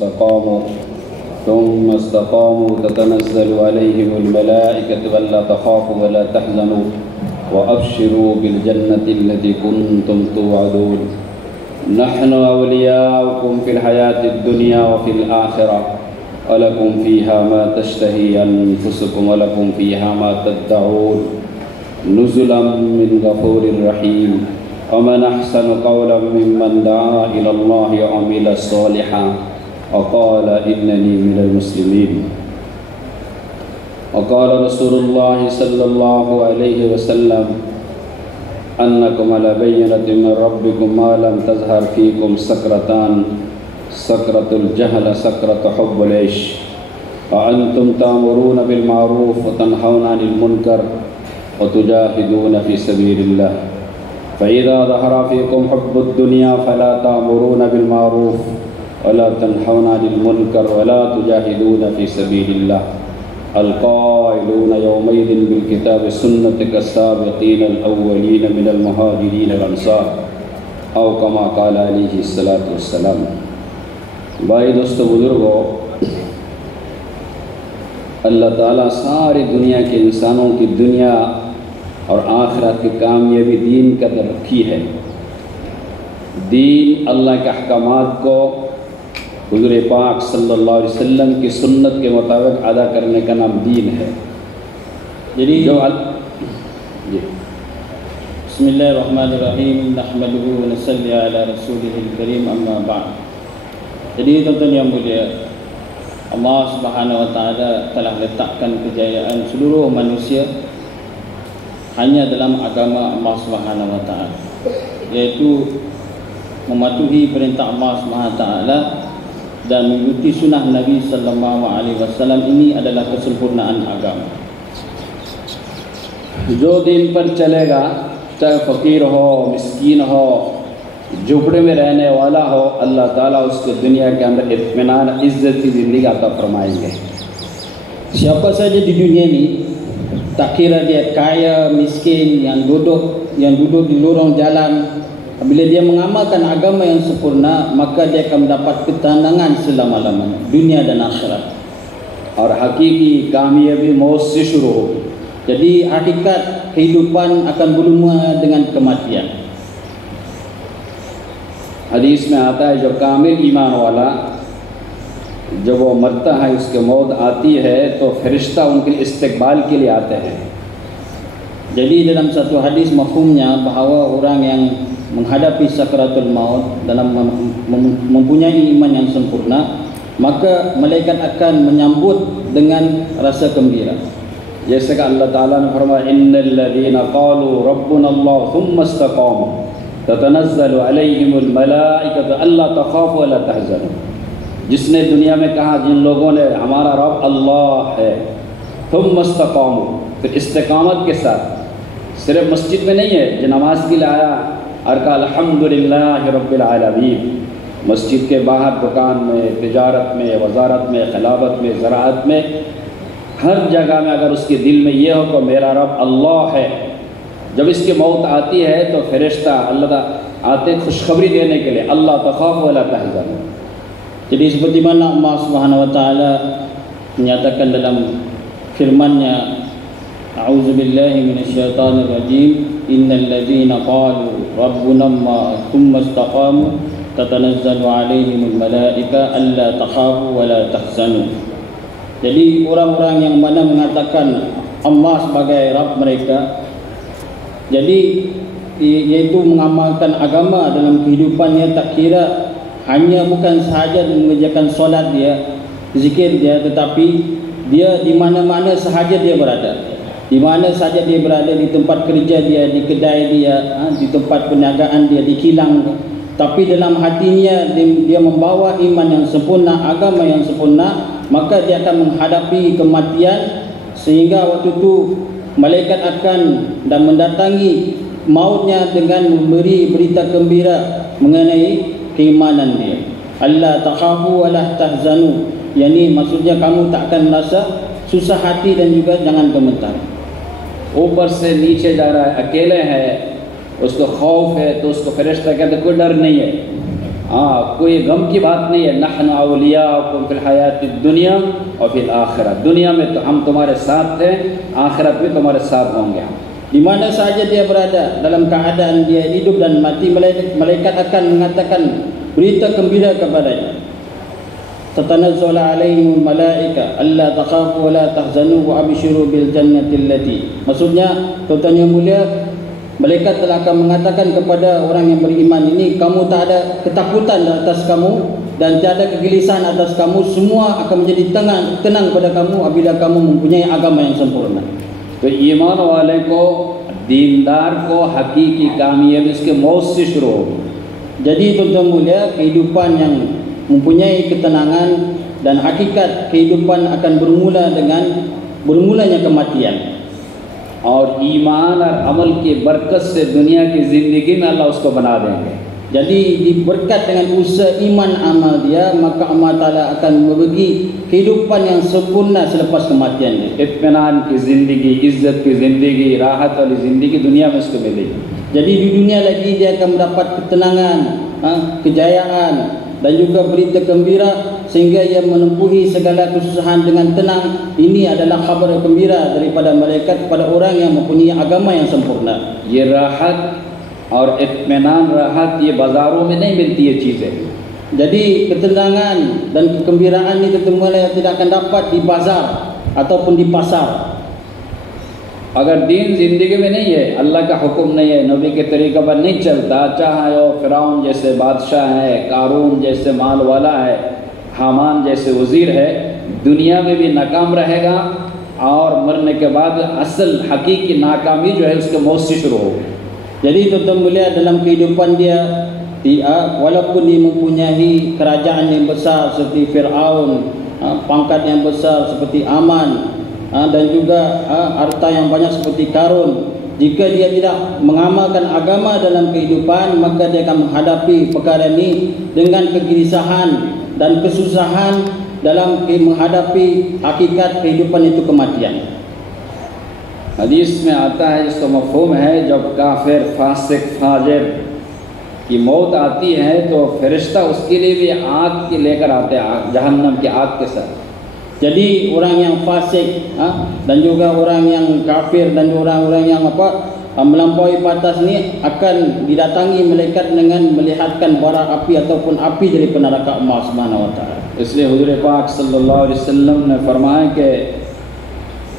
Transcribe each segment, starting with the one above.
استقاموا ثم استقاموا تتنزل عليهم الملائكة ألا تخافوا ولا تحزنوا وأبشروا بالجنة التي كنتم توعدون نحن أولياؤكم في الحياة الدنيا وفي الآخرة ولكم فيها ما تشتهي أنفسكم ولكم فيها ما تدعون نزلا من غفور رحيم ومن أحسن قولا ممن دعا إلى الله وعمل صالحا وقال إنني من المسلمين وقال رسول الله صلى الله عليه وسلم أنكم على بينة من ربكم ما لم تظهر فيكم سكرتان سكرة الجهل سكرة حب العيش وأنتم تأمرون بالمعروف وتنهون عن المنكر وتجاهدون في سبيل الله فإذا ظهر فيكم حب الدنيا فلا تأمرون بالمعروف ولا تنهون عن المنكر ولا تجاهدون في سبيل الله القائلون يومئذ بالكتاب سنة كالسابقين الأولين من المهاجرين والأنصار أو كما قال عليه الصلاة والسلام. भाई दोस्तों बुजुर्गों, अल्लाह ताला सारी दुनिया के इंसानों की दुनिया और आखिरत की कामयाबी दीन का रखी है। दीन अल्लाह के अहकामात को हुज़ूर पाक सल्लल्लाहु अलैहि वसल्लम की सुन्नत के मुताबिक अदा करने का नाम दीन है। jadi Bismillahirrahmanirrahim nahmaduhu wa nusalli ala rasulihil karim amma ba'd. Jadi tuan-tuan yang mulia, Allah Subhanahu wa taala telah letakkan kejayaan seluruh manusia hanya dalam agama Allah Subhanahu wa taala, yaitu mematuhi perintah Allah Subhanahu wa taala dan mengikuti sunnah Nabi sallallahu alaihi wasallam. Ini adalah kesempurnaan agama. जो दिन पर चलेगा, चाहे फ़कीर हो, मिस्कीन हो, झुपड़े में रहने वाला हो, अल्लाह ताला उसको दुनिया के अंदर इत्मीनान इज़्ज़त की ज़िंदगी अता फरमाएंगे। Siapa saja di dunia ini, tak kira dia kaya, miskin, yang duduk di lorong jalan, apabila dia mengamalkan agama yang sempurna, maka dia akan mendapat ketenangan selama-lamanya, dunia dan akhirat. और हकीकी कामयाबी मौत से शुरू होगी। Jadi hakikat kehidupan akan bermula dengan kematian. हदीस में आता है जो कामिल ईमान वाला जब वो मरता है, उसके मौत आती है तो फरिश्ता उनके इस्तकबाल के लिए आते हैं। Jadi dalam satu hadis mafhumnya bahawa orang yang menghadapi sakaratul maut dalam mempunyai iman yang sempurna, maka malaikat akan menyambut dengan rasa gembira. जैसे कि अल्लाह ताला ने फरमाया इन्नल लज़ीना क़ालू रब्बुना अल्लाह थुम्मा इस्तक़ामू ततनज़्ज़लु अलैहिमुल मलाइकतु अल्ला तख़ाफ़ू वला तहज़नू। जिसने दुनिया में कहा, जिन लोगों ने हमारा रब अल्लाह है, थुम्मा इस्तक़ामू, फिर इस्तिक़ामत के साथ, सिर्फ मस्जिद में नहीं है जो नमाज के लिए आया और कहा अल्हम्दुलिल्लाहि रब्बिल आलमीन, मस्जिद के बाहर, दुकान में, तिजारत में, वजारत में, खिलाफत में, ज़राअत में, हर जगह में अगर उसके दिल में ये हो कि मेरा रब अल्लाह है, जब इसकी मौत आती है तो फरिश्ता अल्लाह आते खुशखबरी देने के लिए अल्लाह तख़ाफ़ू वला तहज़नू। Jadi seperti mana Allah Subhanahu wa taala menyatakan dalam firman-Nya, A'udzubillahi minasyaitonir rajim, innal ladzina qalu rabbuna Allah tsumma istaqamu tatanazzalu 'alaihimul malaika alla takhafu wa la tahzanu. Jadi orang-orang yang mana mengatakan Allah sebagai Rabb mereka, jadi yaitu mengamalkan agama dalam kehidupannya, tak kira hanya bukan sahaja mengerjakan solat dia, zikir dia, tetapi dia di mana-mana sahaja dia berada, di mana sahaja dia berada, di tempat kerja dia, di kedai dia, di tempat perniagaan dia, di kilang, tapi dalam hatinya dia membawa iman yang sempurna, agama yang sempurna, maka dia akan menghadapi kematian, sehingga waktu itu malaikat akan dan mendatangi mautnya dengan memberi berita gembira mengenai keimanan dia. Allah takhafu wa la tahzanu, yakni maksudnya kamu tak akan merasa susah hati dan juga jangan gemetar. ऊपर से नीचे जा रहा है, अकेले है, उसको खौफ है, तो उसको फरिश्ता कहते कोई डर नहीं है। हाँ, कोई गम की बात नहीं है। नहनु औलियाउकुम फिल हयातिद दुनिया और फिल आखिरत। दुनिया में तो हम तुम्हारे साथ थे, आखिरत में तुम्हारे साथ होंगे हम। Di mana saja dia berada dalam keadaan dia hidup dan mati, malaikat akan mengatakan berita gembira kepadanya. Tatanazzalu alaihimul malaika alla takhafu wa la tahzanu wa abshiru bil jannati allati. Maksudnya, tuan-tuan yang mulia, malaikat telah akan mengatakan kepada orang yang beriman ini, kamu tak ada ketakutan atas kamu dan tiada kegelisahan atas kamu, semua akan menjadi tenang pada kamu apabila kamu mempunyai agama yang sempurna. तो ईमान वाले को, दीनदार को हकीकी कामयाबी इसके मौत से शुरू होगी। Jadi tuan-tuan mulia, kehidupan yang mempunyai ketenangan dan hakikat kehidupan akan bermula dengan bermulanya kematian. और ईमान और अमल की बरकत से दुनिया की ज़िंदगी में अल्लाह उसको बना देंगे। Jadi diberkat dengan usaha iman amal dia, maka Allah Ta'ala akan memberi kehidupan yang sempurna selepas kematian dia. इत्मीनान की ज़िंदगी, इज़्ज़त की ज़िंदगी, राहत वाली ज़िंदगी दुनिया में उसको मिलेगी। Jadi di dunia lagi dia akan mendapat ketenangan, kejayaan dan juga berita gembira sehingga ia menempuhi segala kesusahan dengan tenang. Ini adalah kabar gembira daripada malaikat kepada orang yang mempunyai agama yang sempurna. ये राहत और इत्मीनान राहत ये बाज़ारों में नहीं मिलती ये चीज़ें। Jadi ketenangan dan kegembiraan ini tentunya yang tidak akan dapat di bazar ataupun di pasar. अगर दीन ज़िंदगी में नहीं है, अल्लाह का हुक्म नहीं है, नबी के तरीक़े पर नहीं चलता, चाहे वो फ़िरौन जैसे बादशाह है, कारून जैसे माल वाला है, हामान जैसे वज़ीर है, दुनिया में भी नाकाम रहेगा और मरने के बाद असल हकीकी नाकामी जो है उसके मौत से शुरू होगी। Jadi tuan-tuan mulia, dalam kehidupan dia, walaupun dia mempunyai kerajaan yang besar seperti Fir'aun, pangkat yang besar seperti Aman, dan juga harta yang banyak seperti Karun, jika dia tidak mengamalkan agama dalam kehidupan, maka dia akan menghadapi perkara ini dengan kegelisahan dan kesusahan dalam menghadapi hakikat kehidupan itu kematian. हदीस में आता है, जिसका मफ़हूम है, जब काफिर फासिक फाजिर की मौत आती है तो फरिश्ता उसके लिए भी आग के लेकर आते हैं, जहन्नम की आग के साथ। Jadi orang yang fasik dan juga orang yang kafir dan orang-orang yang melampaui batas ni akan didatangi malaikat dengan melihatkan bara api ataupun api dari neraka Allah Subhanahu wa taala. इसलिए हुज़ूर पाक सल्लल्लाहु अलैहि वसल्लम ने फरमाया कि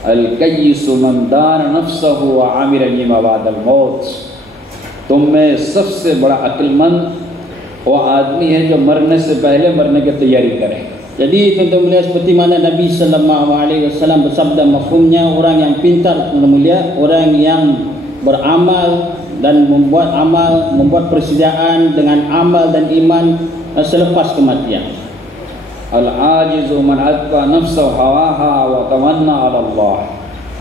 अल-कय्यिसु मन दान नफ्सहु व आमिर लिमा बादल मौत। तुम में सबसे बड़ा अक्लमंद वो आदमी है जो मरने से पहले मरने की तैयारी करे। Jadi tuan-tuan mulia, seperti mana Nabi sallallahu alaihi wasallam bersabda, mafhumnya orang yang pintar tuan mulia, orang yang beramal dan membuat persediaan dengan amal dan iman selepas kematian. अल-आजिज़ु मन अत्बा नफ्सहु हवाहा व तमन्ना अला अल्लाह।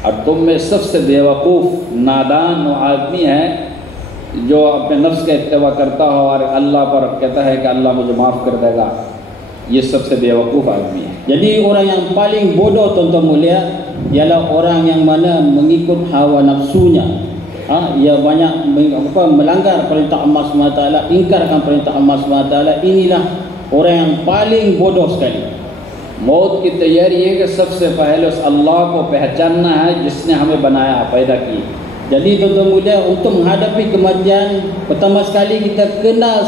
और तुम में सबसे बेवकूफ़ नादान वो आदमी है जो अपने नफ्स का इत्तबा करता हो और अल्लाह पर कहता है कि अल्लाह मुझे माफ़ कर देगा। ये सबसे बेवकूफ़ आदमी है। Jadi orang yang paling bodoh tuan-tuan mulia ialah orang yang mana mengikut hawa nafsunya. Ia banyak melanggar perintah Allah SWT, ingkarkan perintah Allah SWT. Inilah orang yang paling bodoh sekali. मौत की तैयारी है कि सबसे पहले उस अल्लाह को पहचानना है जिसने हमें बनाया, पैदा की। Jadi tuan-tuan mulia, untuk menghadapi kematian, pertama sekali kita kena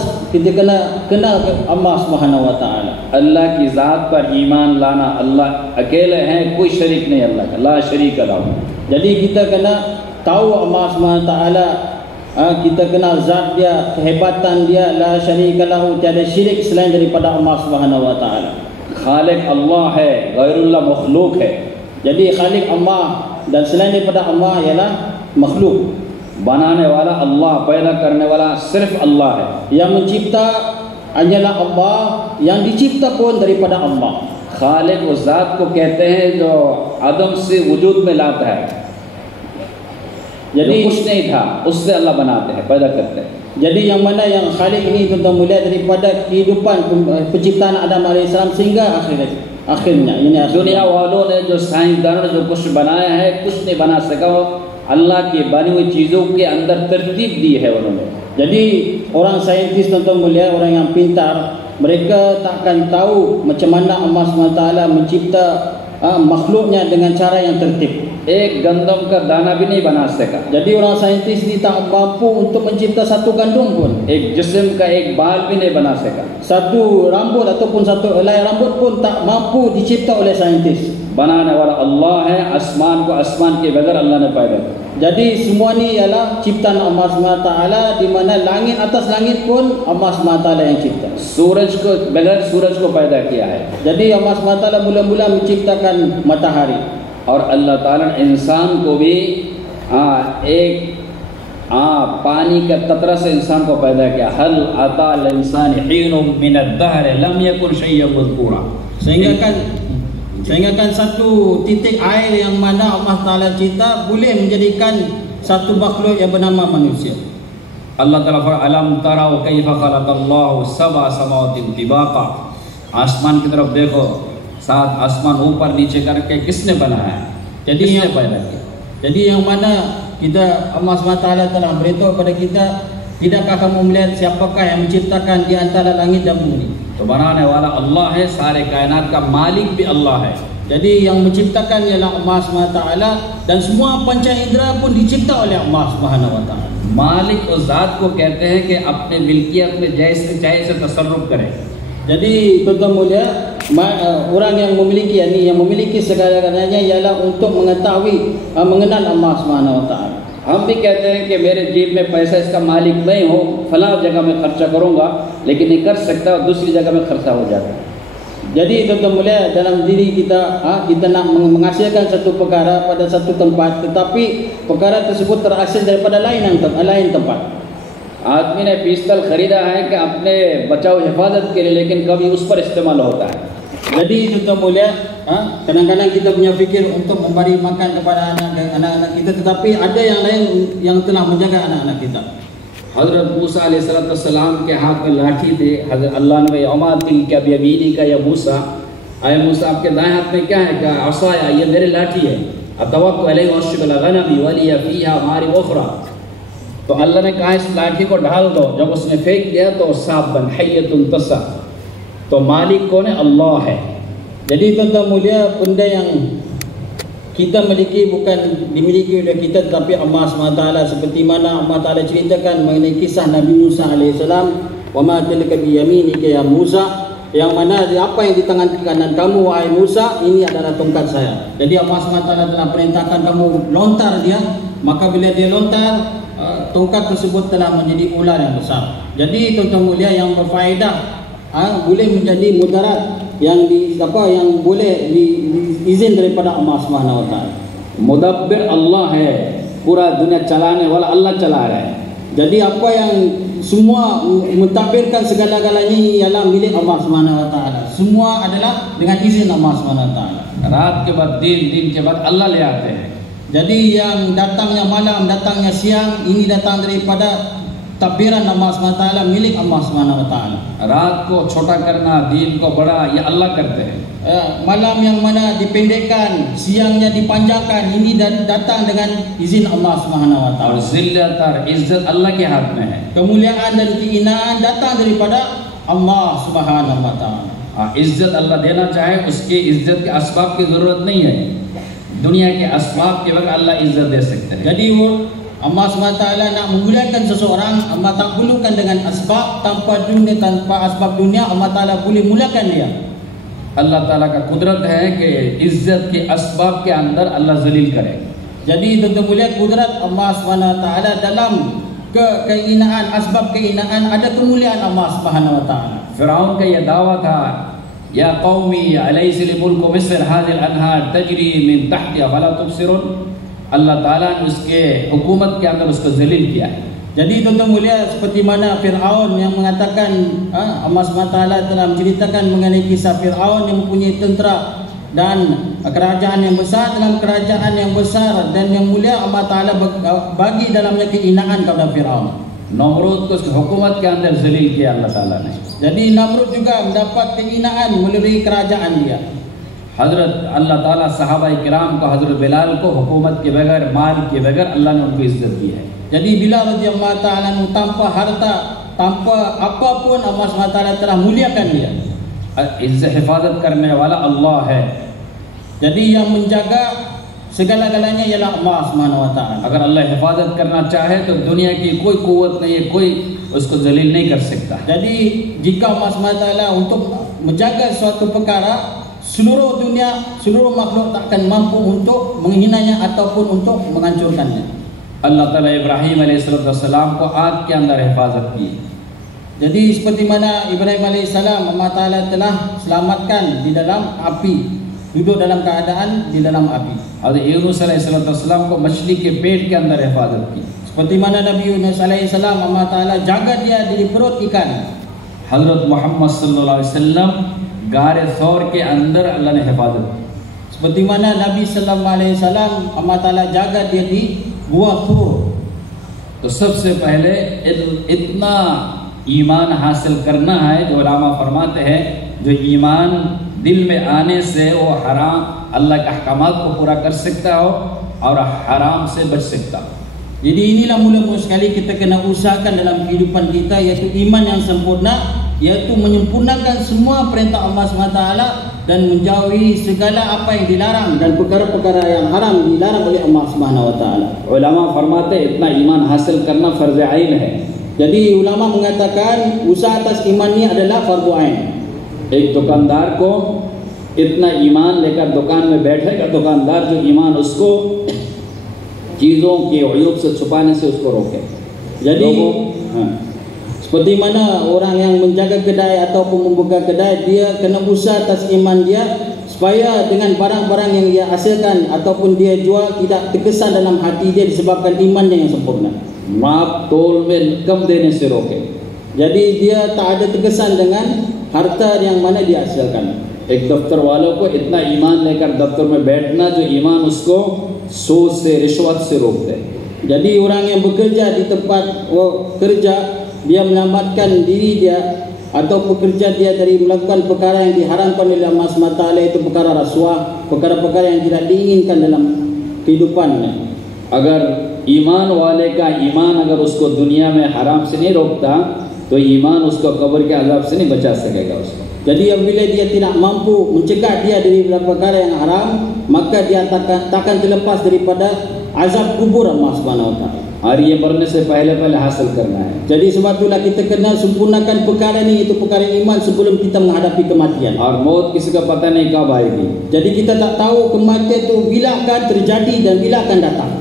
kenal Allah Subhanahu wa taala. अल्लाह की ज़ात पर ईमान लाना, अल्लाह अकेले हैं, कोई शरीक नहीं अल्लाह का, ला शरीक lahu। Jadi kita kena tahu Allah Subhanahu wa taala, kita kenal zat dia, kehebatan dia, la syarika lahu, tiada syirik selain daripada Allah Subhanahu wa taala. खालिक अल्लाह है, गैरुल्लाह मखलूक है। Jadi khalik Allah dan selain daripada Allah ialah makhluk. बनाने वाला अल्लाह, पैदा करने वाला सिर्फ अल्लाह है। Yang mencipta hanyalah Allah, yang dicipta pun daripada Allah. खालिक उस ज़ात को कहते हैं जो आदम से वजूद में लाता है। Jadi कुछ नहीं था, उससे अल्लाह बनाते हैं, पैदा करते हैं। Jadi yang mana yang khalik ini tuan-tuan mulia daripada kehidupan penciptaan Adam alaihissalam sehingga akhirnya ini दुनिया वालों ने जो साइंसदानों ने जो कुछ बनाया है, कुछ नहीं बना सका। अल्लाह की बनी हुई चीज़ों के अंदर तरतीब दी है उन्होंने। Jadi orang saintis tuan-tuan mulia, orang yang pintar, mereka takkan tahu macam mana Allah SWT mencipta makhluknya dengan cara yang tertib. एक गंदम का दाना भी नहीं बना सका, Jadi orang saintis ni tak mampu untuk mencipta satu gandum pun. एक जिस्म का एक बाल भी नहीं बना सका, Satu rambut ataupun satu helai rambut pun tak mampu dicipta oleh saintis. बनाने वाला अल्लाह है। आसमान को आसमान के बगैर अल्लाह ने पैदा किया। Jadi semua ni ialah ciptaan Allah SWT, di mana langit atas langit pun Allah SWT yang cipta. सूरज को बगैर सूरज को पैदा किया है, Jadi Allah SWT mula-mula menciptakan matahari. और अल्लाह ताला ने इंसान को भी एक पानी का कतरा से इंसान को पैदा किया। हल अताल इंसान हीनुम मिनद दहर लम यकुन शैय्यन मज़कूरा। Sehingga kan satu titik air yang mana Allah Ta'ala cipta boleh menjadikan satu makhluk yang bernama manusia. अल्लाह ताला फरमाता अलम तराउ कैफ़ा खलक़ल्लाहु सबअ समावातिन तिबाक़ा। आसमान की तरफ देखो, सात आसमान ऊपर नीचे करके किसने बनाया है? किसने पैदा किया? Jadi yang mana kita Allah SWT telah beritahu kepada kita, tidakkah kamu melihat siapakah yang menciptakan di antara langit dan bumi? तो बनाने वाला अल्लाह है, सारे कायनात का मालिक भी अल्लाह है। Jadi yang menciptakan ialah Allah SWT, dan semua panca indera pun dicipta oleh Allah SWT. मालिक उस ज़ात को कहते हैं कि अपने मिल्कियत में जैसे चाहे से तसर्रुफ करे। Jadi tuan-tuan mulia, orang yang memiliki segala-galanya ialah untuk mengetahui, mengenal Allah SWT. हम भी कहते हैं कि मेरे जेब में पैसा इसका मालिक नहीं हो, फलां जगह में खर्चा करूँगा, लेकिन नहीं कर सकता और दूसरी जगह में खर्चा हो जाता है। Jadi tuan-tuan mulia, dalam diri kita, kita nak menghasilkan satu perkara pada satu tempat, tetapi perkara tersebut terhasil daripada lain tempat. आदमी ने पिस्तल खरीदा है कि अपने बचाव हिफाजत के लिए, लेकिन कभी उस पर इस्तेमाल होता है। Jadi tuan-tuan mulia, kadang-kadang kita punya fikir untuk memberi makan kepada anak-anak kita, tetapi ada yang lain yang telah menjaga anak-anak kita. हज़रत मूसा अलैहिस्सलाम के हाथ में लाठी थे। हज़रत अल्लाह ने यौमा तिल का बियमीनी का या मूसा, आए मूसा आपके दाएं हाथ में क्या है? क्या असाया, ये मेरी लाठी है। अतवक्कु अलैहि वअश्बिल गनमी वलिया फीहा मारिब उखरा। तो अल्लाह ने कहा इस लाठी को ढाल दो। जब उसने फेंक दिया तो साफ बन हय्यतुन तसा। तो मालिक कौन है? अल्लाह है। Jadi tuan-tuan mulia, benda yang kita miliki bukan dimiliki oleh kita, tetapi Allah SWT, seperti mana Allah Ta'ala ceritakan mengenai kisah Nabi Musa AS. Wa ma tilka biyaminika ya Musa, yang mana apa yang di tangan kanan kamu wahai Musa, ini adalah tongkat saya. Jadi Allah SWT telah perintahkan kamu lontar dia, maka bila dia lontar, tongkat tersebut telah menjadi ular yang besar. Jadi tuan-tuan mulia, yang berfaedah boleh menjadi mudarat, yang boleh izin daripada Allah Subhanahu Wa Taala. मुदब्बिर अल्लाह है, पूरा दुनिया चलाने वाला अल्लाह चला रहा है। Jadi apa yang semua mentadbirkan segala-galanya ialah milik Allah Subhanahu Wa Taala. Semua adalah dengan izin Allah Subhanahu Wa Taala. रात के बाद दिन, दिन के बाद अल्लाह ले आते हैं। Jadi yang datangnya malam, datangnya siang, ini datang daripada तकबीरन Allah SWT, मिलिक Allah SWT. रात को छोटा करना, दिन को बड़ा, ये अल्लाह करते हैं। Malam yang mana dipendekkan, siangnya dipanjangkan, ini datang dengan izin Allah SWT. और जिल्लत और इज्जत अल्लाह के हाथ में है। Kemuliaan dan kehinaan datang daripada Allah SWT. इज्जत अल्लाह देना चाहे, उसके इज्जत के असबाब की जरूरत नहीं है। दुनिया के असबाब के वक्त अल्लाह इज्जत दे सकते हैं। Jadi Allah SWT nak memuliakan seseorang, Allah tak perlukan dengan asbab. Tanpa asbab dunia, Allah Ta'ala boleh muliakan dia. अल्लाह ताला का कुदरत है कि इज्जत के असबाब के अंदर अल्लाह जलील करे। Jadi tuan-tuan mulia, kudrat Allah SWT dalam kehinaan, asbab kehinaan, ada kemuliaan Allah SWT. फिरौन का यह दावा था, या कौमी अलैसल मुल्क मिस्र हाज़िल अनहार तजरी मिन तहती अफला तुबसिरुन। अल्लाह ताला ने उसके हुकूमत के अंदर उसको जलील किया है। Jadi tuan-tuan mulia, seperti mana Fir'aun yang mengatakan, Allah SWT telah menceritakan mengenai kisah Fir'aun yang mempunyai tentera dan kerajaan yang besar. Dalam kerajaan yang besar dan yang mulia, Allah Ta'ala bagi dalamnya kehinaan kepada Fir'aun. Namrud को उसकी हुकूमत के अंदर जलील किया अल्लाह ताला ने। Jadi Namrud juga mendapat kehinaan melalui kerajaan dia. हजरत अल्लाह ताला सहाबा किराम को, हजरत बिलाल को हुकूमत के बगैर, माल के बगैर अल्लाह ने उनको इज्जत दी है। Jadi bila radhiyallahu ta'ala tanpa harta, tanpa apapun Allah SWT telah muliakan dia. इससे हिफाजत करने वाला अल्लाह है. Jadi yang menjaga segala-galanya ialah Allah SWT. अगर अल्लाह हिफाजत करना चाहे तो दुनिया की कोई कुव्वत नहीं है, कोई उसको जलील नहीं कर सकता. Jadi jika Allah SWT untuk menjaga suatu perkara, seluruh dunia, seluruh makhluk tak akan mampu untuk menghinanya ataupun untuk menghancurkannya. अल्लाह ताला इब्राहिम अलैहिस्सलाम को आग के अंदर हिफाजत की. Jadi seperti mana Ibrahim alaihissalam Allah Ta'ala telah selamatkan di dalam api, duduk dalam keadaan di dalam api. हज़रत यूनुस अलैहिस्सलाम को मछली के पेट के अंदर हिफाजत की. Seperti mana Nabi Yunus alaihissalam Allah Ta'ala jaga dia di perut ikan. हज़रत मोहम्मद सल्लल्लाहु अलैहि वसल्लम गारे सौर के अंदर अल्लाह ने हिफाजत की. Seperti mana Nabi sallallahu alaihi wasallam Allah Ta'ala jaga dia di Gua Thur. तो सबसे पहले इतना ईमान हासिल करना है जो उलमा फरमाते हैं, जो ईमान दिल में आने से वो हराम अल्लाह के अहकामात को पूरा कर सकता हो और हराम से बच सकता हो. Jadi inilah mula-mula sekali kita kena usahakan dalam kehidupan kita, iaitu iman yang sempurna, iaitu menyempurnakan semua perintah Allah SWT dan menjauhi segala apa yang dilarang dan perkara-perkara yang haram dilarang oleh Allah SWT. उलमा फरमाते हैं इतना ईमान हासिल करना फर्ज आइन है. Jadi ulama mengatakan usaha atas iman ini adalah fardu ain. एक दुकानदार को इतना ईमान लेकर दुकान में बैठेगा दुकानदार, जो ईमान उसको चीज़ों के अयूब से छुपाने से उसको रोके. Jadi seperti mana orang yang menjaga kedai ataupun membuka kedai, dia kena usaha atas iman dia supaya dengan barang-barang yang dia hasilkan ataupun dia jual tidak terkesan dalam hati dia disebabkan imannya yang sempurna. माप तोल में कम देने से रोके. Jadi dia tak ada terkesan dengan harta yang mana dia hasilkan. एक दफ्तर वालों को इतना ईमान लेकर दफ्तर में बैठना जो ईमान उसको सूद से रिश्वत से रोक दे. Jadi orang yang bekerja di tempat kerja, dia menyelamatkan diri dia atau pekerja dia dari melakukan perkara yang diharamkan oleh Allah SWT, itu perkara rasuah, perkara-perkara yang tidak diinginkan dalam kehidupannya. अगर ईमान वाले का ईमान अगर उसको दुनिया में हराम से नहीं रोकता तो ईमान उसको कब्र के अजाब से नहीं बचा सकेगा उसको. Jadi apabila dia tidak mampu mencegah dia dari perkara yang haram, maka dia takkan terlepas daripada azab kubur Allah Subhanahu Wa Taala. और ये मरने से पहले हासिल करना है. Jadi sebab itulah kita kena sempurnakan perkara ini, itu perkara iman, sebelum kita menghadapi kematian. और मौत किसी का पता नहीं कब आएगी. Jadi kita tak tahu kematian itu bila akan terjadi dan bila akan datang.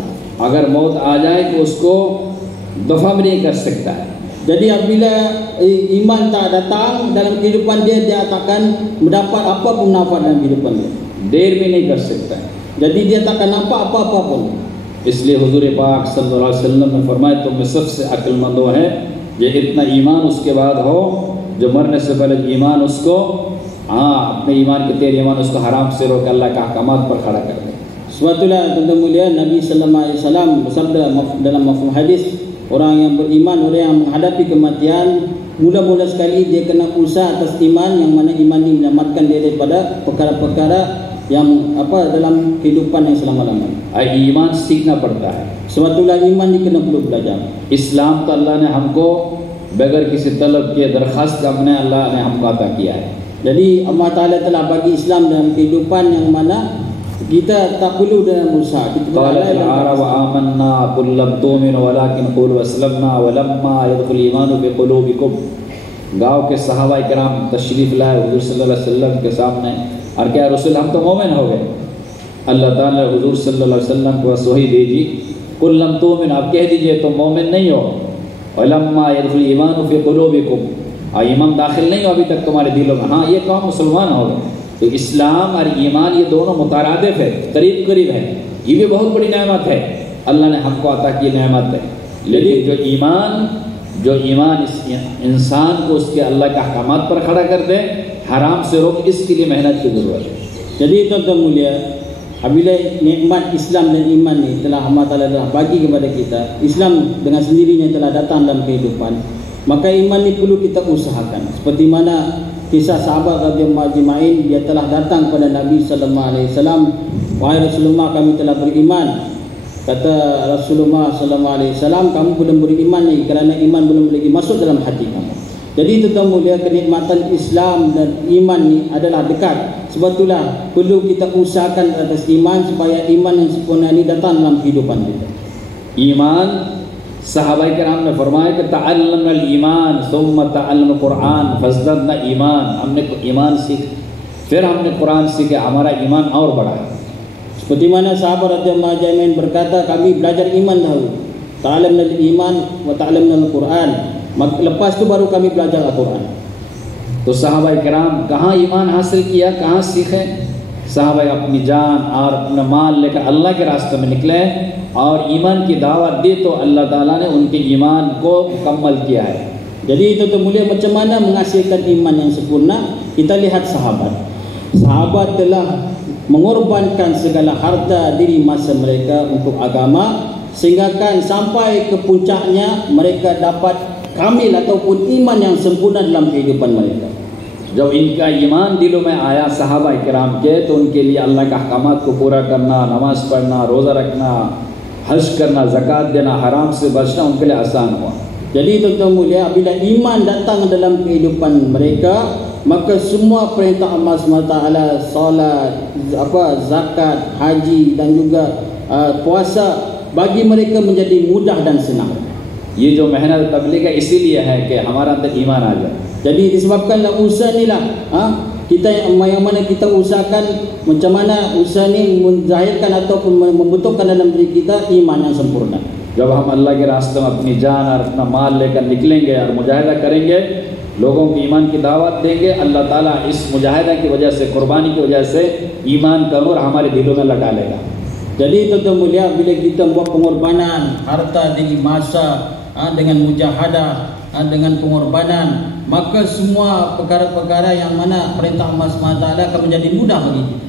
अगर मौत आ जाए तो उसको दफा भी नहीं कर सकता है. Jadi apabila iman tak datang dalam kehidupan dia, dia takkan mendapat apapun manfaat dalam kehidupan dia. देर भी नहीं कर सकता है. Jadi dia takkan nampak apa-apa pun. इसलिए हुजूर पाक सल्लल्लाहु अलैहि वसल्लम ने फरमाया तुम में सबसे अक्लमंद वो है जो इतना ईमान उसके बाद हो, जो मरने से पहले ईमान उसको अपने ईमान के तेरे ईमान उसको हराम से रोक अल्लाह के अहकामात पर खड़ा कर दे. Sebab itulah tuan-tuan mulia, Nabi sallallahu alaihi wasallam bersabda dalam mafhum hadis, orang yang beriman, orang yang menghadapi kematian, mula-mula sekali dia kena usaha atas iman, yang mana iman ini menyelamatkan dia daripada perkara-perkara yang dalam kehidupan yang selama-lamanya. ईमान सीखना पड़ता है. Sebab itulah iman ini kena perlu belajar. इस्लाम तो अल्लाह ने हमको बगैर किसी तलब के दरखास्त का अपने अल्लाह ने हमको अता किया है. Jadi Allah Ta'ala telah bagi Islam dalam kehidupan yang mana kita tak perlu dalam usaha. Kita قالت العرب آمنا قل لم تؤمنوا ولكن قولوا أسلمنا ولما يدخل الإيمان في قلوبكم. गाँव के सहाबा इकराम तशरीफ लाए हुजूर सल्लल्लाहु अलैहि वसल्लम के सामने और क्या रसूल हम तो मोमिन हो गए. अल्लाह ताला ने हुजूर सल्लल्लाहु अलैहि वसल्लम को वही भेजी, कुल लम तुमिन, आप कह दीजिए तुम मोमिन नहीं हो. वलम्मा यदखुल ईमान फी कुलूबिकुम, ईमान दाखिल नहीं हो अभी तक तुम्हारे दिलों में. हाँ, ये कौम मुसलमान हो गए. तो इस्लाम और ईमान ये दोनों मुतारादिफ है, करीब करीब है. ये भी बहुत बड़ी नेमत है, अल्लाह ने हमको अता की नेमत है. लेकिन जो ईमान इस इंसान को उसके अल्लाह के अहकामात पर खड़ा कर दे, हराम से रोक, इसके लिए मेहनत की ज़रूरत है. Jadi tuan-tuan mulia, apabila nikmat Islam dan iman ini telah Allah Ta'ala telah bagi kepada kita, Islam dengan sendirinya telah datang dalam kehidupan, maka iman ini perlu kita usahakan. Seperti mana kisah sahabat radhiyallahu ajma'in, dia telah datang kepada Nabi sallallahu alaihi wasallam, wahai Rasulullah, kami telah beriman Kata Rasulullah SAW, kamu belum beriman lagi kerana iman belum lagi masuk dalam hati kamu. Jadi tuan-tuan mulia, kenikmatan Islam dan iman ni adalah dekat. Sebab itulah perlu kita usahakan atas iman supaya iman yang sempurna ini datang dalam kehidupan kita. ईमान सहाबाए किराम ने फरमाया कि तअल्लमना ईमान सुम्मा तअल्लमना कुरान फज़ददना ईमान, हमने ईमान सीख फिर हमने कुरान सीखे, हमारा ईमान और बढ़ा। Seperti mana sahabat radhiyallahu anhum berkata, kami belajar iman dahulu. Ta'allamna al-iman wa ta'allamna al-Quran. Lepas itu baru kami belajar Al-Quran. तो सहाबाए किराम कहाँ ईमान हासिल किया, कहाँ सीखे? सहाबाए अपनी जान और अपना माल लेकर अल्लाह के रास्ते में निकले और ईमान की दावत दी तो अल्लाह ताला ने उनके ईमान को मुकम्मल किया है। Jadi itu mulia, macam mana menghasilkan iman yang sempurna? Kita lihat sahabat. Sahabat telah mengorbankan segala harta diri masa mereka untuk agama, sehingga kan sampai ke puncaknya mereka dapat kamil ataupun iman yang sempurna dalam kehidupan mereka. जब इनका ईमान दिलों में आया सहाबा किराम के, तो उनके लिए अल्लाह का अहकामात को पूरा करना, नमाज पढ़ना, रोज़ा रखना, हज करना, ज़कात देना, हराम से बचना उनके लिए आसान हुआ। Jadi tuan-tuan mulia, bila iman datang dalam kehidupan mereka, maka semua perintah Allah SWT, solat, zakat, haji dan juga puasa bagi mereka menjadi mudah dan senang. ये जो मेहनत तबलीग है इसीलिए है कि हमारा अंदर ईमान आ जाए। Jadi disebabkanlah usaha inilah kita yang mana kita usahakan macam mana usaha ini menzahirkan ataupun membentukkan dalam diri kita iman yang sempurna. जब हम अल्लाह के रास्ते में अपनी जान और अपना माल लेकर निकलेंगे और मुजाहिदा करेंगे, लोगों को ईमान की दावत देंगे, अल्लाह ताला इस मुजाहिदा की वजह से, कुर्बानी की वजह से ईमान का नूर हमारे दिलों में लगा लेगा। Jadi tuan-tuan mulia, bila kita buat pengorbanan harta diri masa dengan mujahadah, dengan pengorbanan, maka semua perkara-perkara yang mana perintah Allah SWT akan menjadi mudah bagi kita.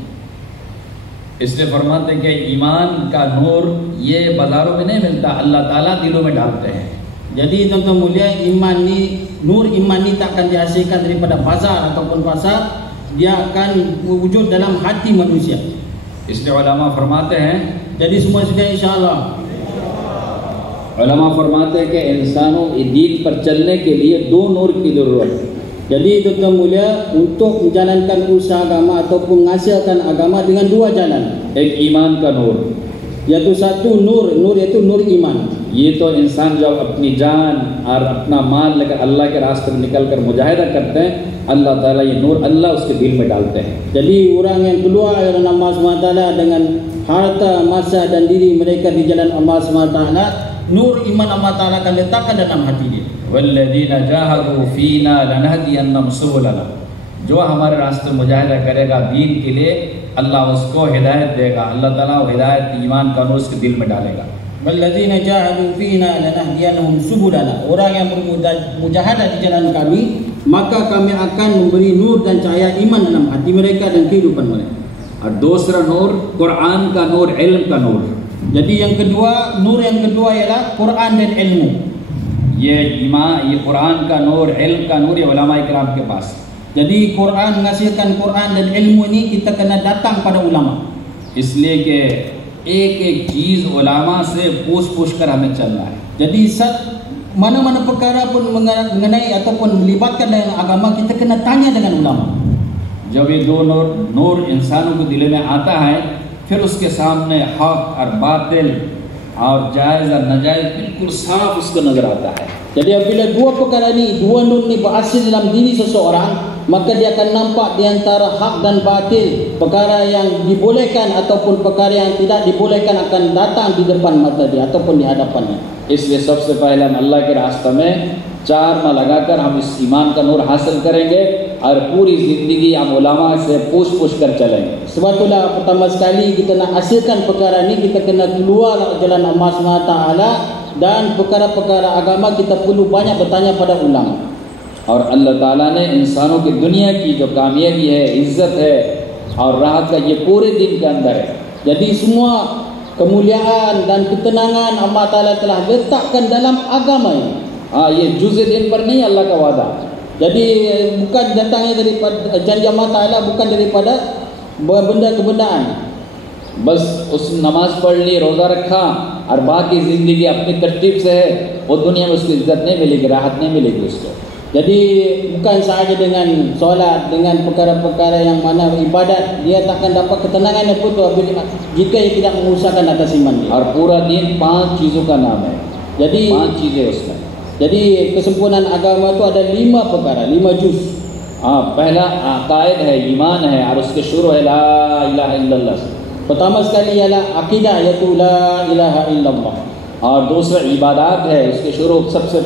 इसलिए फरमाते हैं कि ईमान का नूर ये बाजारों में नहीं मिलता, अल्लाह ताला दिलों में डालते हैं। Jadi tuan-tuan mulia, iman ni, nur iman ni tak akan dihasilkan daripada bazar ataupun pasar, dia akan wujud dalam hati manusia. इसलिए उलमा फरमाते हैं, jadi semua sudah insya-Allah. उलमा फरमाते हैं कि इंसानों दीन पर चलने के लिए दो नूर की जरूरत है। Jadi tuan-tuan mulia, untuk menjalankan usaha agama ataupun menghasilkan agama dengan dua jalan. एक ईमान का नूर, yaitu satu nur yaitu nur iman. ये तो इंसान जब अपनी जान और अपना माल लेकर अल्लाह के रास्ते में निकल कर मुजाहिदा करते हैं, अल्लाह ताला ये नूर अल्लाह उसके दिल में डालते हैं। Jadi orang yang keluar dari Allah SWT dengan harta, masa dan diri mereka di jalan Allah SWT, nur iman Allah Ta'ala akan letakkan dalam hati dia. वल्लज़ीना जाहदू फ़ीना लनहदियन्नहुम सुबुलना, जो हमारे रास्ते में मुजाहिदा करेगा दीन के लिए, अल्लाह उसको हिदायत देगा, अल्लाह ताला वो हिदायत ईमान का नूर उसके दिल में डालेगा। वल्लज़ीना जाहदू फ़ीना लनहदियन्नहुम सुबुलना, orang yang bermujahadah di jalan kami, maka kami akan memberi nur dan cahaya iman dalam hati mereka dan kehidupan mereka. और दूसरा नूर कुरान का नूर, इल्म का नूर। Jadi yang kedua, nur yang kedua ialah Quran dan ilmu. ये ईमान, ये कुरान का नूर, इल्म का नूर, ये उलमा इकराम के पास। Jadi Quran, menghasilkan Quran dan ilmu ini kita kena datang pada ulama. इसलिए कि एक-एक चीज़ उलमा से पूछ कर हमें चलना है। Jadi mana-mana perkara pun mengenai ataupun melibatkan dengan agama, kita kena tanya dengan ulama. जब ये दो नूर इंसानों को दिल में आता है, फिर उसके सामने हक और बातिल और जायज़ और नाजायज़ बिल्कुल साफ उसको नजर आता है। Jadi apabila dua perkara ni, dua nur ni berhasil dalam diri seseorang, maka dia akan nampak di antara hak dan batil, perkara yang dibolehkan ataupun perkara yang tidak dibolehkan akan datang di depan mata dia ataupun di hadapannya. इसलिए सबसे पहले हम अल्लाह के रास्ते में चार माह लगाकर हम इस ईमान का नूर हासिल करेंगे और पूरी ज़िंदगी हम उलमा से पूछ कर चलेंगे। Sebab itulah pertama sekali kita nak hasilkan perkara ni, kita kena keluar jalan Allah SWT, dan perkara-perkara agama kita perlu banyak bertanya pada ulama. और अल्लाह ताला ने इंसानों की दुनिया की जो कामयाबी है, इज्जत है और राहत का, ये पूरे दिन के अंदर है। Jadi semua kemuliaan dan ketenangan Allah Ta'ala telah letakkan dalam agama ini. ये जुज़े दिन पर नहीं, अल्लाह का वादा। Jadi bukan datangnya daripada janji Allah Ta'ala, bukan daripada benda kebendaan. बस उस नमाज पढ़ ली, रोज़ा रखा और बाकी ज़िंदगी अपनी तरतीब से है, वो दुनिया में उसको इज्जत नहीं मिलेगी, राहत नहीं मिलेगी उसको. Jadi bukan sahaja dengan solat, dengan perkara-perkara yang mana ibadat, dia takkan dapat ketenangan itu jika dia tidak mengusahakan atas iman dia. और पूरा दिन 5 चीज़ों का नाम है. Jadi 5 चीज़ें उसमें. Jadi kesempurnaan agama itu ada 5 perkara, 5 juz. पहला अकायद है, ईमान है, और उसके शुरू है ला इलाहा इल्लल्लाह. Pertama sekali ialah akidah, iaitu la ilaha illallah. और दूसरा इबादत है, उसके शुरू सबसे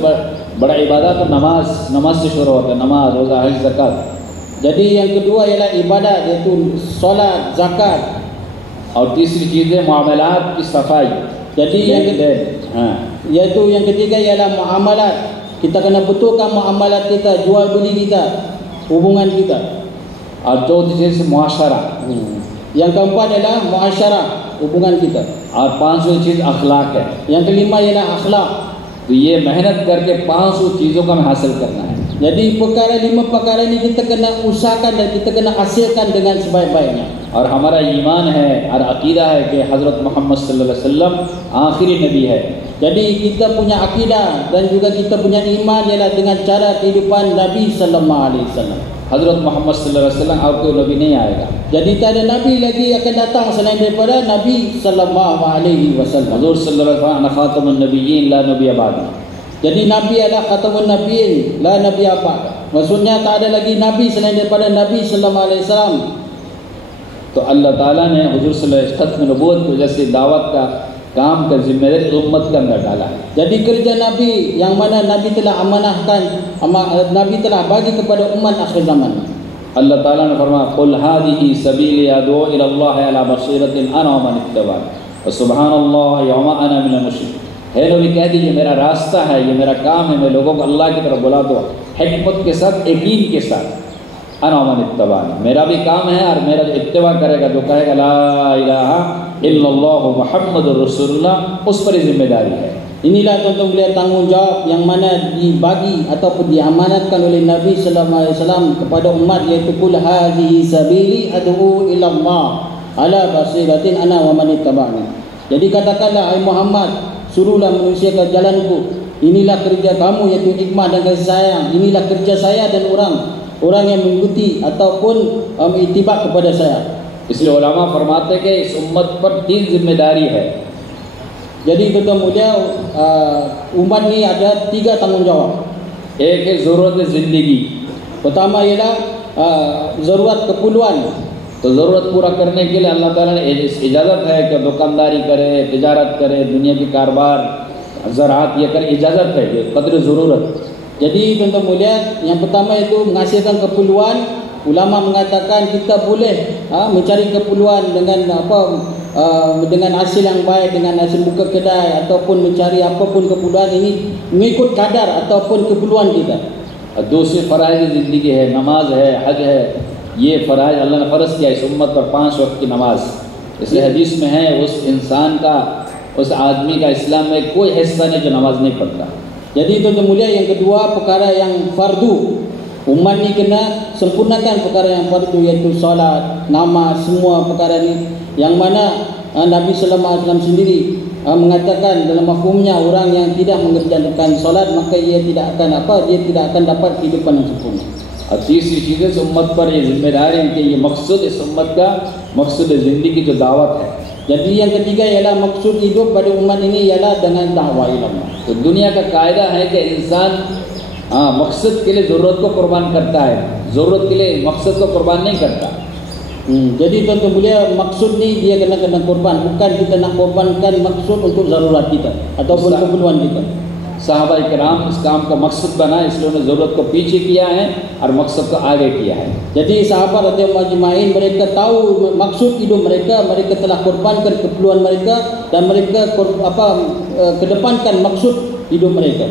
बड़ा इबादत नमाज से शुरू होता है, नमाज, रोज़ा, हज, ज़कात. Jadi yang kedua ialah ibadat, iaitu solat, zakat. और तीसरी चीज़ है मामलात की सफाई. Jadi iaitu yang ketiga ialah muamalat. Kita kena betulkan muamalat kita, jual beli kita, hubungan kita. और चौथी चीज़ मुआशरा. Yang keempat ialah muasyarah, hubungan kita. और पांचवी चीज़ अखलाक है. Yang kelima ialah akhlak. तो ये मेहनत करके 500 चीज़ों का हमें हासिल करना है. Jadi perkara 5 perkara ini kita kena usahakan dan kita kena hasilkan dengan sebaik-baiknya. और हमारा ईमान है और अकीदा है कि हज़रत मोहम्मद सल्लल्लाहु अलैहि वसल्लम आखिरी नबी है. Jadi kita punya akidah dan juga kita punya iman ialah dengan cara kehidupan Nabi sallallahu alaihi wasallam. हज़रत मोहम्मद सल्लल्लाहु अलैहि वसल्लम और कोई नबी नहीं आएगा. Jadi tak ada nabi lagi akan datang selain daripada Nabi sallallahu alaihi wasallam. हज़ूर सल्लल्लाहु अलैहि वसल्लम ख़ातमुन नबिय्यीन ला नबी बादी. Jadi nabi adalah khatamun nabiyyin, la nabi apa. Maksudnya tak ada lagi nabi selain daripada Nabi sallallahu alaihi wasallam. तो अल्लाह ताला ने हुजूर सल्लल्लाहु अलैहि वसल्लम खत्म नबूवत की वजह से दावत का काम का जिम्मेदारी उम्मत के अंदर डाला है. Jadi kerja Nabi yang mana Nabi telah amanahkan, Nabi telah bagi kepada umat akhir zaman. अल्लाह ताला ने फरमाया कुल हादिही सबीली अदू इलल्लाह अला बसीरतिन अना व मन इत्तबअनी व सुब्हानल्लाह यौमा अना मिनल मुशरिकीन. है नबी कह दीजिए मेरा रास्ता है, ये मेरा काम है, मैं लोगों को अल्लाह की तरफ बुला दो हिकमत के साथ, यकीन के साथ. अना व मन इत्तबअनी, मेरा भी काम है और मेरा जो इत्तिबा करेगा, जो कहेगा ला इलाहा illallah Muhammadur Rasulullah, उस पर जिम्मेदारी है. Inilah tuan-tuan melihat tanggungjawab yang mana dibagi ataupun diamanatkan oleh Nabi sallallahu alaihi wasallam kepada umat, iaitu kul hadhihi sabili ad'u ila Allah ala basiratin ana wa man ittaba'ani. Jadi katakanlah hai Muhammad, suruhlah manusia ke jalanku. Inilah kerja kamu, iaitu hikmah dan kasih sayang. Inilah kerja saya dan orang yang mengikuti ataupun ittiba kepada saya. इसलिए उलमा फरमाते कि इस उम्मत पर 3 जिम्मेदारी है. Jadi tuan-tuan mulia, umat ni ada 3 tanggungjawab. एक है ज़रूरत ज़िंदगी. Pertama ialah ज़रूरत keperluan. तो ज़रूरत पूरा करने के लिए अल्लाह ताला ने इजाज़त है कि दुकानदारी करे, तिजारत करे, दुनिया की कारोबार, ज़राअत ये करे, इजाज़त है, ये कदर ज़रूरत. Jadi tuan-tuan mulia, yang pertama itu menghasilkan keperluan. Ulama mengatakan kita boleh mencari keperluan dengan dengan hasil yang baik, dengan hasil buka kedai ataupun mencari apapun keperluan ini mengikut kadar ataupun keperluan kita. दूसरी फ़राइज़ ज़िंदगी है, नमाज है, हज है. ये फ़राइज़ अल्लाह ने फ़र्ज़ किया इस उम्मत पर 5 वक्त की नमाज. इसलिए हदीस में है उस इंसान का, उस आदमी का इस्लाम में कोई हिस्सा नहीं जो नमाज नहीं पढ़ता. Jadi tuan-tuan mulia, yang kedua perkara yang fardu. Umat ni kena sempurnakan perkara yang fardu, iaitu solat, namaz, semua perkara ni yang mana Nabi sallallahu alaihi wasallam sendiri mengatakan dalam mafhumnya, orang yang tidak mengerjakan solat maka dia tidak akan dapat kehidupan yang sempurna. और तीसरी चीज़ इस उम्मत पर ये जिम्मेदारी है कि ये मकसद इस उम्मत का मकसद ज़िंदगी जो दावत है. Jadi yang ketiga ialah maksud hidup pada umat ini ialah dengan dakwah ilmu. तो दुनिया का कायदा है कि इंसान मकसद के लिए ज़रूरत को कुर्बान करता है, ज़रूरत के लिए मकसद को कुर्बान नहीं करता. Jadi tuan-tuan mulia, maksud ni dia kena korban, bukan kita nak korbankan maksud untuk zarurat kita ataupun keperluan kita. साहबा इकराम इस काम का मकसद बना, इसलिए उन्होंने ज़रूरत को पीछे किया है और मकसद को आगे किया है. Jadi sahabat radhiyallahu ajma'in mereka tahu maksud hidup mereka, mereka telah korbankan keperluan mereka dan mereka kedepankan maksud hidup mereka.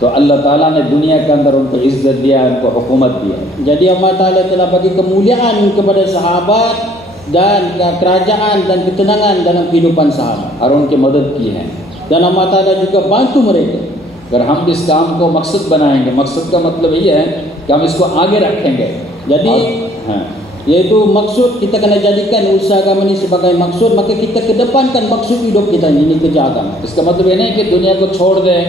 तो अल्लाह ताला ने दुनिया के अंदर उनको इज्जत दिया, उनको हुकूमत दिया. Jadi Allah Taala telah bagi kemuliaan kepada sahabat dan kerajaan dan ketenangan dalam kehidupan sahabat. और उनकी मदद की है. Dan Allah Taala juga bantu mereka. अगर हम इस काम को मकसद बनाएंगे, मकसद का मतलब ये है कि हम इसको आगे रखेंगे. Jadi Yaitu maksud kita kena jadikan usaha agama ini sebagai maksud, maka kita kedepankan maksud hidup kita ini kerja agama. इसका मतलब ये नहीं कि दुनिया को छोड़ दें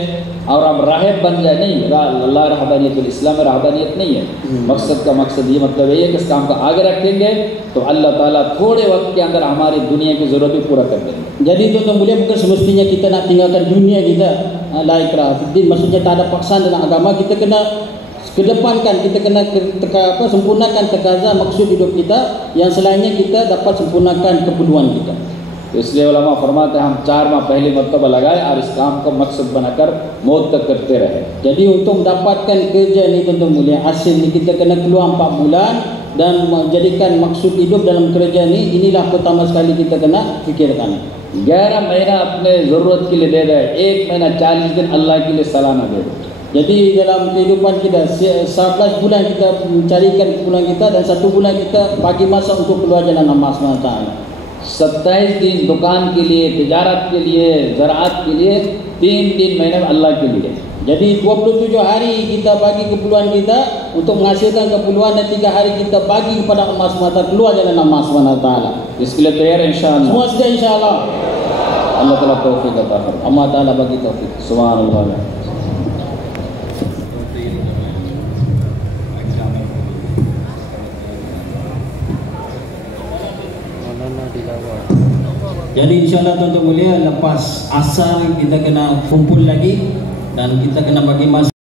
और आप राहब बन जाए, नहीं। अल्लाह रहबानियतुल इस्लाम में रहबानियत नहीं है। मकसद का मकसद ये मतलब ये है कि इस काम को आगे रखेंगे तो अल्लाह ताला थोड़े वक्त के अंदर हमारी दुनिया की ज़रूरत भी पूरा कर देंगे। Jadi tuan-tuan mulia, bukan semestinya kita nak tinggalkan dunia kita, la ikrah fiddin, maksudnya tak ada paksaan dalam agama. Kita kena kedepankan, kita kena sempurnakan takaza maksud hidup kita, yang selainnya kita dapat sempurnakan keperluan kita. तो इसलिए उलमा फरमाते हैं हम 4 माह पहले मरतबा लगाए और इस काम को मकसद बनाकर मौत तक करते रहे। Jadi untuk mendapatkan kerja ni tuan-tuan mulia, hasil ni kita kena keluar 4 bulan dan menjadikan maksud hidup dalam kerja ni. Inilah pertama sekali kita kena fikirkan. 11 महीना अपने ज़रूरत के लिए दे दे, 1 महीना 40 दिन अल्लाह के लिए सालाना दे दे। Jadi dalam kehidupan kita 11 bulan kita mencarikan keperluan kita dan 1 bulan kita bagi masa untuk keluar jalan Allah Subhanahu Wa Taala. 27 दिन दुकान के लिए, तिजारत के लिए, ज़राअत के लिए, 3 महीने में अल्लाह के लिए। Jadi 27 hari kita bagi keperluan kita untuk menghasilkan keperluan, dan 3 hari kita bagi kepada Allah Subhanahu Wa Taala, keluar jalan Allah Subhanahu Wa Taala. इसके लिए तैयार है इंशाअल्लाह। Semua sudah insyaallah. अल्लाह ताला तौफीक अता फरमाए। Allah Taala bagi taufik. सुभान अल्लाह। Jadi insyaAllah tuan-tuan mulia, lepas asar kita kena kumpul lagi dan kita kena bagi masa